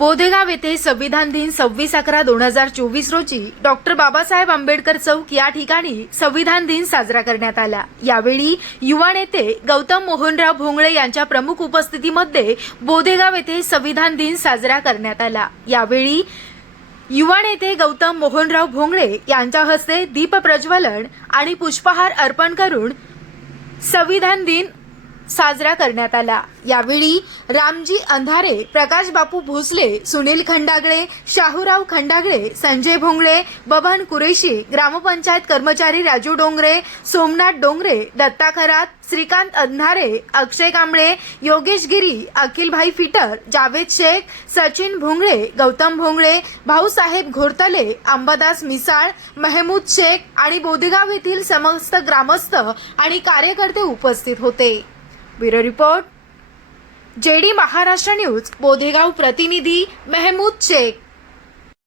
बोधेगाव येथे संविधान दिन सव्वीस अकरा दोन हजार चोवीस रोजी डॉक्टर बाबासाहेब आंबेडकर चौक या ठिकाणी संविधान दिन साजरा करण्यात आला. यावेळी युवा नेते गौतम मोहनराव भोंगळे यांच्या प्रमुख उपस्थितीमध्ये बोधेगाव येथे संविधान दिन साजरा करण्यात आला. यावेळी युवा नेते गौतम मोहनराव भोंगळे यांच्या हस्ते दीप प्रज्वलन आणि पुष्पहार अर्पण करून संविधान दिन साजरा करण्यात आला. यावेळी रामजी अंधारे प्रकाश बापू भोसले सुनील खंडागळे शाहूराव खंडागळे संजय भोंगळे बबन कुरेशी ग्रामपंचायत कर्मचारी राजू डोंगरे सोमनाथ डोंगरे दत्ता खरात श्रीकांत अंधारे अक्षय कांबळे योगेश गिरी अखिलभाई फिटर जावेद शेख सचिन भोंगळे गौतम भोंगळे भाऊसाहेब घोरतले अंबादास मिसाळ मेहमूद शेख आणि बोधेगाव येथील समस्त ग्रामस्थ आणि कार्यकर्ते उपस्थित होते. Bureau report J D Maharashtra news Bodhegaon प्रतिनिधी मेहमूद शेख.